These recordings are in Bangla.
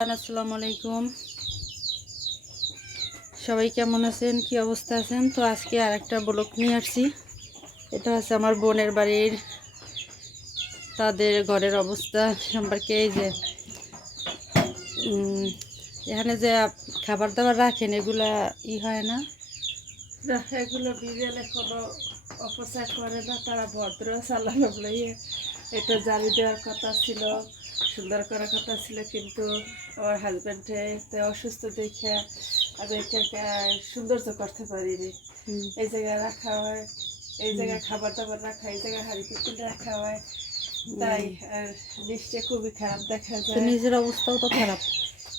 আসসালামু আলাইকুম। সবাই কেমন আছেন? কি অবস্থা আছেন? তো আজকে আর একটা ব্লক নিয়ে আসছি। এটা হচ্ছে আমার বোনের বাড়ির, তাদের ঘরের অবস্থা সম্পর্কে এই যে এখানে যে খাবার দাবার রাখেন, এগুলা ই হয় না? এগুলো বিড়ালে কোনো অপচয় করে না, তারা ভদ্র চালানো এটা জালি দেওয়ার কথা ছিল। সুন্দর করার কথা ছিল কিন্তু আমার হাজব্যান্ডে অসুস্থ দেখে আমি এটাকে সৌন্দর্য করতে পারিনি। এই জায়গায় রাখা হয় এই জায়গায় খাবার দাবার রাখা এই জায়গায় হাড়ি পিতুল রাখা হয়। তাই আর নিশ্চয় খুবই খারাপ দেখা যায়। নিজের অবস্থাও তো খারাপ।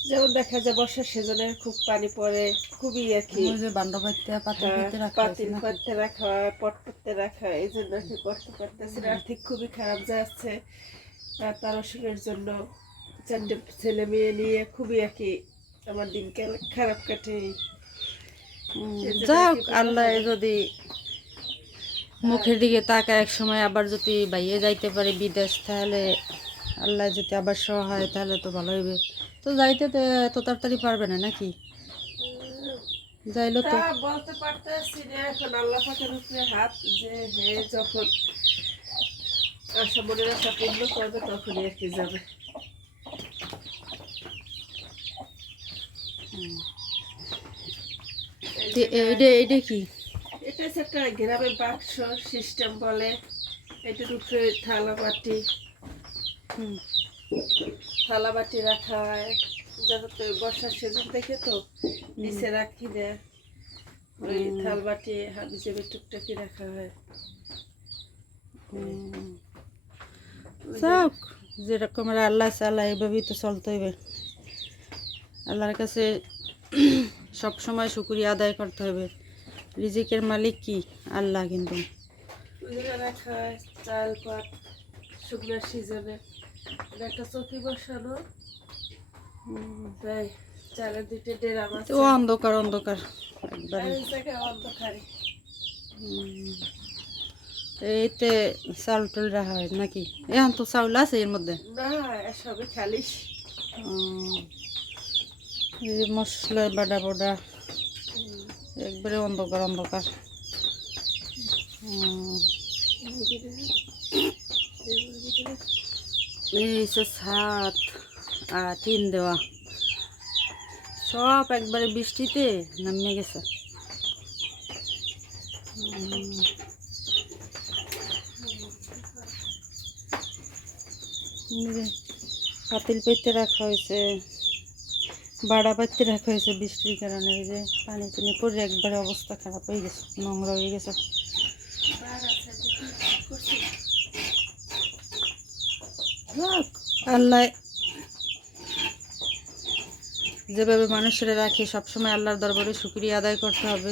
যেমন দেখা যায় বর্ষার সিজনে খুব পানি পড়ে খুবই আর কি। পাতিল না? পাততে রাখা হয় পট পড়তে রাখা হয় এই জন্য আর কি করতে পারতেছি না। আর্থিক খুবই খারাপ যাচ্ছে। তার অসুখের জন্য চারটে ছেলে মেয়ে নিয়ে খুবই আর কি আমার দিনকাল খারাপ কাটে। যাক আল্লাহ যদি মুখের দিকে তাকা এক সময় আবার যদি বাইরে যাইতে পারে বিদেশ তাহলে আল্লাহ যদি আবার সহায় তাহলে তো ভালো হইবে তো যাইতে তো এত তাড়াতাড়ি পারবে না নাকি? যাইলো তো। বলতে পারতেছি এখন আল্লাহ হাত যে হে যখন আশা মনের আশা পূর্ণ করবে তখনই আর কি যাবে। এইটা এইটা কি? এটা হচ্ছে একটা গ্রামের বাক্স সিস্টেম বলে। এটার উপরে থালা বাটি। থালা বাটি রাখা হয়। বর্ষার সিজন দেখে তো নিচে রাখি ওই থাল বাটি হাবি জেবে টুকটাকি রাখা হয়। হুম। যাক। যেরকম আল্লাহ চালা এভাবেই তো চলতে হইবে। আল্লাহর কাছে সব সময় শুক্রিয়া আদায় করতে হবে রিজিকের মালিক কি? আল্লাহ কিন্তু। শুকনোর সিজনে। একটা চকি বসানো। তাই চালের তো অন্ধকার অন্ধকার। একবারে। অন্ধকারে। এইতে চাউল টুল রাখা হয় নাকি? এখন তো চাউল আছে এর মধ্যে? মশলা বাডা বাডা একবারে অন্ধকার অন্ধকার। এই হচ্ছে আর টিন দেওয়া। সব একবারে বৃষ্টিতে নামিয়ে গেছে উম, এই যে পাতিল পেতে রাখা হয়েছে, বাড়া পাইতে রাখা হয়েছে বৃষ্টির কারণে যে পানি টানি পরে একবারে অবস্থা খারাপ হয়ে গেছে, নোংরা হয়ে গেছে। আল্লাহ যেভাবে মানুষেরা রাখে, সবসময় আল্লাহর দরবারে শুক্রিয়া আদায় করতে হবে।